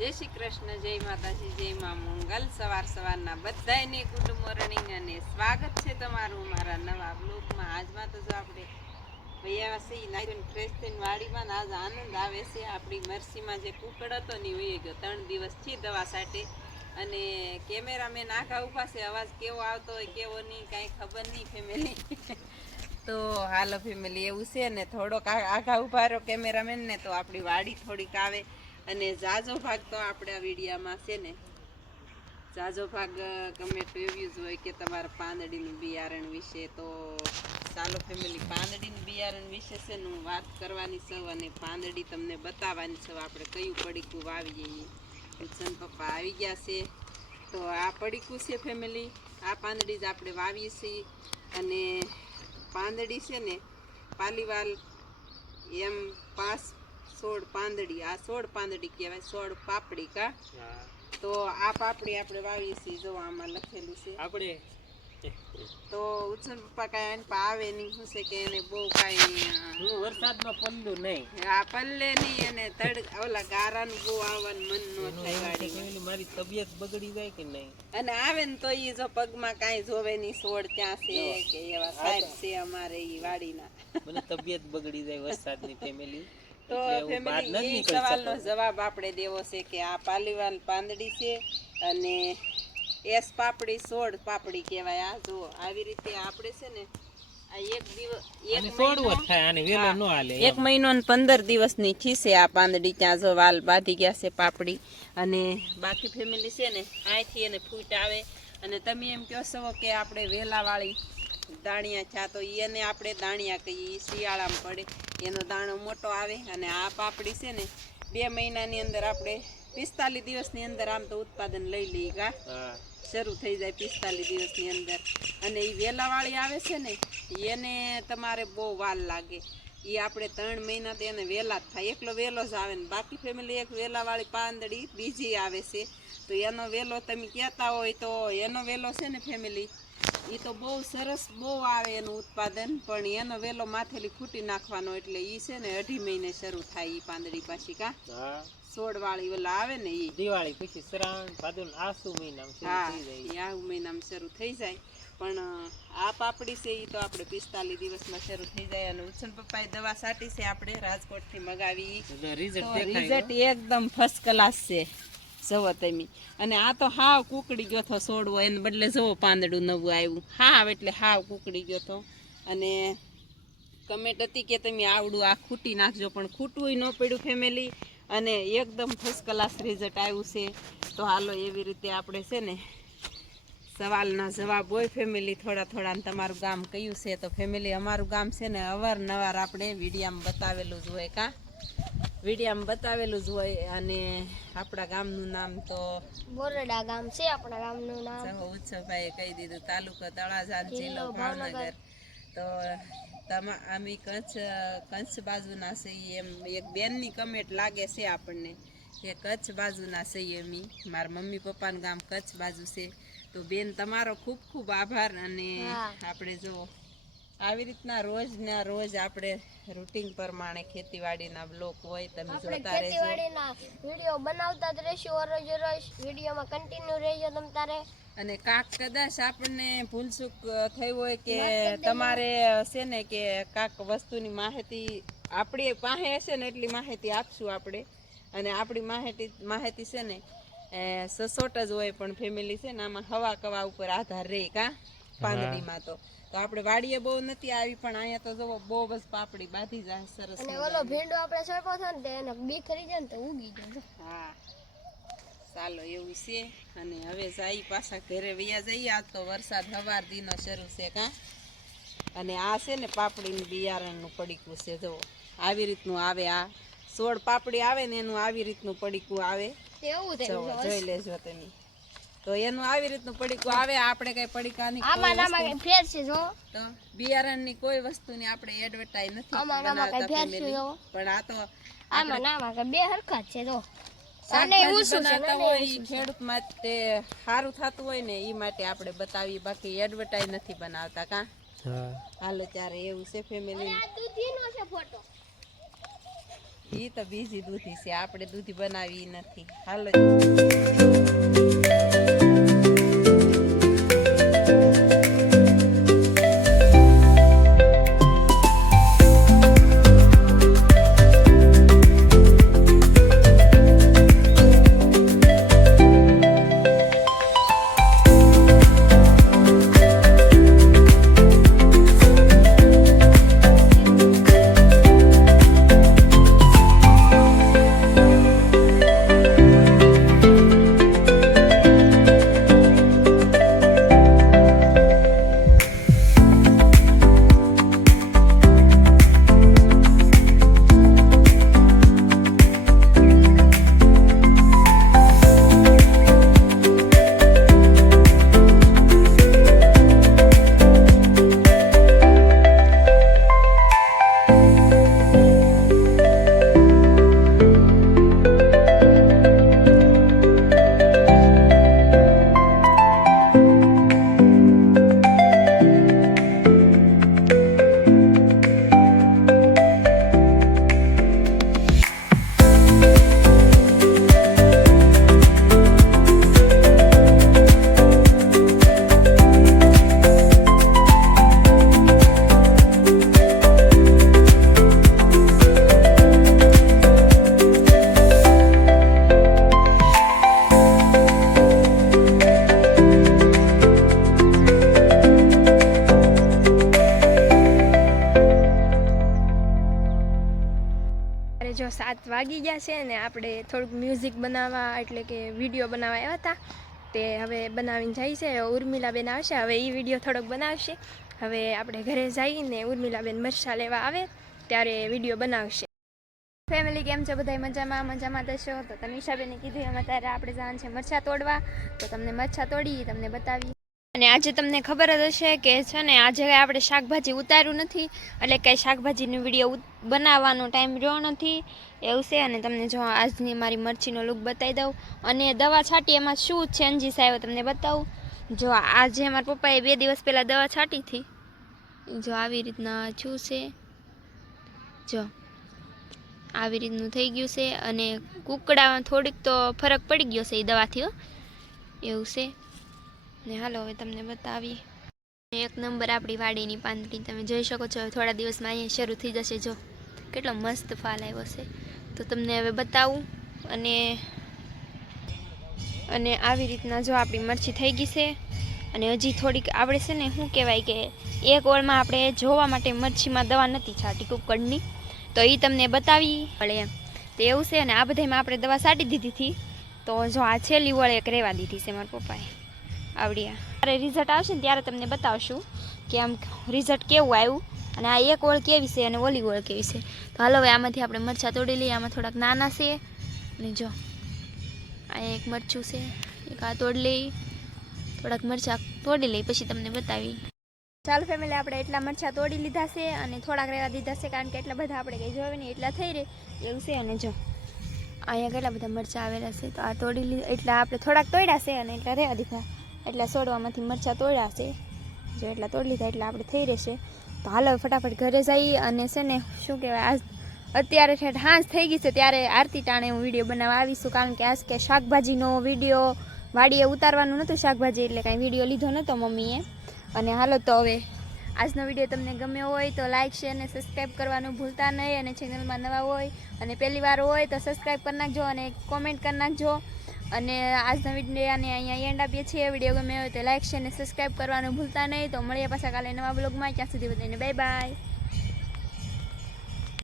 જય શ્રી કૃષ્ણ, જય માતાજી, જય મા મંગલ. સવારના બધાને ગુડ મોર્નિંગ અને સ્વાગત છે તમારું મારા નવા બ્લોગમાં. આજમાં તો જો આપણે ભૈયા છે નાઈન ફ્રેશ થઈને વાડીમાં આજ આનંદ આવે છે. આપણી મરસીમાં જે કુકડ હતો ને વહી ગયો 3 દિવસથી દવા સાથે. અને કેમેરામેન આખા ઉભા છે, અવાજ કેવો આવતો હોય કેવો નહીં કાંઈ ખબર નહીં ફેમિલી. તો હાલો ફેમિલી, એવું છે ને થોડોક આખા ઉભા રહ્યો કેમેરામેન ને તો આપણી વાડી થોડીક આવે. અને ઝાઝો ભાગ તો આપણે આ વિડીયામાં છે ને ઝાઝો ભાગ કમેન્ટ રિવ્યુઝ હોય કે તમારા પાંદડીનું બિયારણ વિશે. તો ચાલો ફેમિલી, પાંદડીનું બિયારણ વિશે છે ને હું વાત કરવાની છું અને પાંદડી તમને બતાવવાની છું આપણે કયું પડીકું વાવીએ. ઉત્સન પપ્પા આવી ગયા છે. તો આ પડીકું છે ફેમિલી, આ પાંદડી જ આપણે વાવીએ છીએ. અને પાંદડી છે ને પાલીવાલ એમ 16 પાંદડી, આ 16 પાંદડી કહેવાય, 16 પાપડી કા. તો આ પાપડી આપણે વાવીએ છીએ, જો આમાં લખેલું છે આપણે. તો ઉત્સન પપ્પા કાંઈ આવે નહીં, શું છે કે એને બહુ કાંઈ વરસાદમાં પલ્લું નહીં, આ પલ્લે નહીં અને ઓલા ગારાનું બહુ આવવાનું મન ન થાય વાડીમાં. મારી તબિયત બગડી જાય કે નહીં. અને આવે ને તો એ જો પગમાં કાંઈ જોવે નહીં, સોડ ક્યાં છે કે એવા સાહેબ છે અમારે એ વાડીના. મને તબિયત બગડી જાય વરસાદની ફેમિલી. તો ફેમિલી એ સવાલનો જવાબ આપણે દેવો છે કે આ પાલીવાલ પાંદડી છે અને એસ પાપડી 16 પાપડી કહેવાય. આ જો આવી રીતે આપણે છે ને આ એક મહિનો ને 15 દિવસની ખીસે આ પાંદડી. ત્યાં જો વાલ બાંધી ગયા છે પાપડી. અને બાકી ફેમિલી છે ને અહીંથી એને ફૂટ આવે. અને તમે એમ કહો છો કે આપણે વેલાવાળી દાણિયા ચા, તો એને આપણે દાણિયા કહીએ, શિયાળામાં પડે એનો દાણો મોટો આવે. અને આ પાપડી છે ને 2 મહિનાની અંદર આપણે 45 દિવસની અંદર આમ તો ઉત્પાદન લઈ લઈએ કા, શરૂ થઈ જાય 45 દિવસની અંદર. અને એ વેલાવાળી આવે છે ને એને તમારે બહુ વાર લાગે. એ આપણે 3 મહિના તો એને વેલા જ થાય, એકલો વેલો જ આવે ને. બાકી ફેમિલી એક વેલાવાળી પાંદડી બીજી આવે છે, તો એનો વેલો તમે કહેતા હોય તો એનો વેલો છે ને ફેમિલી એ તો બહુ સરસ બહુ આવે એનું ઉત્પાદન. પણ એનો વેલો માથેલી ફૂટી નાખવાનો, એટલે એ છે ને 2.5 મહિને શરૂ થાય એ પાંદડી પાછી કા. 16 વાળી ઓલા આવે ને એ દિવાળી પછી શ્રાવણ ભાદરવા આસુ મહિનામાં શરૂ થઈ જાય. પણ આ પાપડી છે એ તો આપણે 45 દિવસમાં શરૂ થઈ જાય. અને ઉત્સન પપ્પાએ દવા છાંટી છે, આપણે રાજકોટથી મગાવી. રિઝલ્ટ એકદમ ફર્સ્ટ ક્લાસ છે, જવો તમે. અને આ તો હાવ કુકડી ગયો તો છોડવો, એને બદલે જવો પાંદડું નવું આવ્યું. હાવ એટલે હાવ કુકડી ગયો તો. અને કમેન્ટ હતી કે તમે આવડું આ ખૂટી નાખજો, પણ ખૂટવું ન પડ્યું ફેમિલી. અને એકદમ ફર્સ્ટ ક્લાસ રિઝલ્ટ આવ્યું છે. તો હાલો એવી રીતે આપણે છે ને સવાલના જવાબ હોય ફેમિલી થોડા. અને તમારું ગામ કયું છે? તો ફેમિલી અમારું ગામ છે ને અવારનવાર આપણે વિડીયામાં બતાવેલું જ હોય કા, વિડીયામાં બતાવેલું જ હોય. અને આપણા ગામનું નામ તો બોરડા ગામ છે. આપણા ગામનું નામ ઉત્સવભાઈએ કહી દીધું, તાલુકો તળાજા, જિલ્લો ભાવનગર. તો અમે કચ્છ બાજુના છીએ એમ એક બેનની કમેન્ટ લાગે છે આપણને કે કચ્છ બાજુના છીએ અમે. મારા મમ્મી પપ્પાનું ગામ કચ્છ બાજુ છે. તો બેન તમારો ખૂબ ખૂબ આભાર. અને આપણે જો આવી રીતના રોજના રોજ આપણે રૂટીન પ્રમાણે ખેતીવાડીના બ્લોગ હોય, તમે જોતા રહેજો. ખેતીવાડીના વિડીયો બનાવતા જ રહેશું, રોજ વિડીયોમાં કન્ટિન્યુ રહેજો તમ તારે. અને કાક કદાચ આપણને ભૂલચૂક થઈ હોય કે તમારે છે ને કે કાક વસ્તુની માહિતી આપણી પાસે હશે ને એટલી માહિતી આપશું આપણે. અને આપણી માહિતી છે ને સચોટ જ હોય, પણ ફેમિલી છે ને આમાં હવા કવા ઉપર આધાર રહે કા પાંદડીમાં. તો આપણે વાડીએ બહુ નથી આવી, પણ અહીંયા તો જુઓ બહુ બસ પાપડી બાંધી જાય સરસ. અને ઓલો ભીંડો આપણે સોંપો છે ને એને બી ખરી જાય ને તો ઉગી જાય. હા ચાલો એવું છે. અને હવે જઈ પાછા ઘરે વયા જઈએ. આજ તો વરસાદ હવાર દીનો શરૂ છે કા. અને આ છે ને પાપડીનું બિયારણનું પડીકું છે, જુઓ આવી રીતનું આવે. આ 16 પાપડી આવે ને એનું આવી રીતનું પડીકું આવે, જોઈ લેજો તમે. તો એનું આવી રીતનું પડીકું આવે. આપણે કઈ પડીકાની ફેર છે જો, તો બિયારણની કોઈ વસ્તુની આપણે એડવર્ટાઈઝ નથી બનાવતા ફેમિલી. પણ આ તો આમાં નામાં કે બે હરખા છે જો. ખેડૂત માટે સારું થતું હોય ને એ માટે આપણે બતાવીએ, બાકી એડવર્ટાઈઝ નથી બનાવતા કા. હાલો ત્યારે એવું છે ફેમિલી. એ તો બીજી દૂધી છે, આપણે દૂધી બનાવી નથી. હાલો જો 7 વાગી ગયા છે ને આપણે થોડુંક મ્યુઝિક બનાવવા એટલે કે વિડીયો બનાવવા આવ્યા હતા. તે હવે બનાવીને જાય છે. ઉર્મિલાબેન આવશે, હવે એ વિડીયો થોડોક બનાવશે. હવે આપણે ઘરે જઈને ઉર્મિલાબેન મરચાં લેવા આવે ત્યારે વિડીયો બનાવશે. ફેમિલી કેમ છે? બધા મજામાં થશો. તો તનિષાબેને કીધું એમ અત્યારે આપણે જવાનું છે મરચાં તોડવા. તો તમને મરચાં તોડી તમને બતાવી. અને આજે તમને ખબર જ હશે કે છે ને આજે આપણે શાકભાજી ઉતાર્યું નથી, એટલે કંઈ શાકભાજીનો વિડીયો બનાવવાનો ટાઈમ રહ્યો નથી એવું છે. અને તમને જો આજની મારી મરચીનો લુક બતાવી દઉં અને દવા છાંટી એમાં શું ચેન્જીસ આવ્યો તમને બતાવું. જો આજે મારા પપ્પાએ 2 દિવસ પહેલાં દવા છાંટી હતી. જો આવી રીતના શું છે, જો આવી રીતનું થઈ ગયું છે. અને કુકડામાં થોડીક તો ફરક પડી ગયો છે એ દવાથી, એવું છે. ને હાલો હવે તમને બતાવી. 1 નંબર આપણી વાડીની પાંદડી તમે જોઈ શકો છો. થોડા દિવસમાં અહીંયા શરૂ થઈ જશે. જો કેટલો મસ્ત ફાલ આવ્યો છે. તો તમને હવે બતાવું. અને આવી રીતના જો આપણી મરચી થઈ ગઈ છે. અને હજી થોડીક આપણે છે ને શું કહેવાય કે એક ઓળમાં આપણે જોવા માટે મરચીમાં દવા નથી છાંટી કુકડની, તો એ તમને બતાવી પડે એમ. તો એવું છે. અને આ બધામાં આપણે દવા છાંટી દીધી હતી. તો જો આ છેલ્લી વળ એક રહેવા દીધી છે મારા પપ્પાએ આવડિયા. ત્યારે રિઝલ્ટ આવશે ને ત્યારે તમને બતાવશું કે આમ રિઝલ્ટ કેવું આવ્યું અને આ એક ઓળ કેવી છે અને ઓલી ઓળ કેવી છે. તો હાલો હવે આમાંથી આપણે મરચાં તોડી લઈએ. આમાં થોડાક નાના છે અને જો આ એક મરચું છે, એક આ તોડી લઈ. થોડાક મરચાં તોડી લઈ પછી તમને બતાવી. ચાલો ફેમિલી, આપણે એટલા મરચાં તોડી લીધા છે અને થોડાક રહેવા દીધા છે, કારણ કે એટલા બધા આપણે કંઈ જોવે નહીં એટલા થઈ રહે એવું છે. અને જો અહીંયા કેટલા બધા મરચાં આવેલા છે, તો આ તોડી લીધા એટલા આપણે થોડાક તોડ્યા છે અને એટલા રહેવા દીધા. એટલા સોડવામાંથી મરચાં તોડ્યા છે. જો એટલા તોડી લીધા એટલા આપણે થઈ રહેશે. તો હાલો ફટાફટ ઘરે જઈએ. અને છે ને શું કહેવાય, આજ અત્યારે હાંજ થઈ ગઈ છે ત્યારે આરતી ટાણે હું વિડીયો બનાવવા આવીશું, કારણ કે આજ કે શાકભાજીનો વિડીયો વાડીએ ઉતારવાનું નહોતું શાકભાજી, એટલે કાંઈ વિડીયો લીધો નહોતો મમ્મીએ. અને હાલો તો હવે આજનો વિડીયો તમને ગમ્યો હોય તો લાઇક શેર અને સબસ્ક્રાઈબ કરવાનું ભૂલતા નહીં. અને ચેનલમાં નવા હોય અને પહેલી વાર હોય તો સબસ્ક્રાઈબ કરી નાખજો અને કોમેન્ટ કરી નાખજો. અને આજના વિડીયોને અહીંયા એન્ડ આપીએ છીએ. વિડીયો ગમ્યો હોય તો લાઇક શેર અને સબસ્ક્રાઈબ કરવાનું ભૂલતા નહીં. તો મળીએ પાછા કાલે નવા બ્લોગમાં. ત્યાં સુધી બધાને બાય બાય.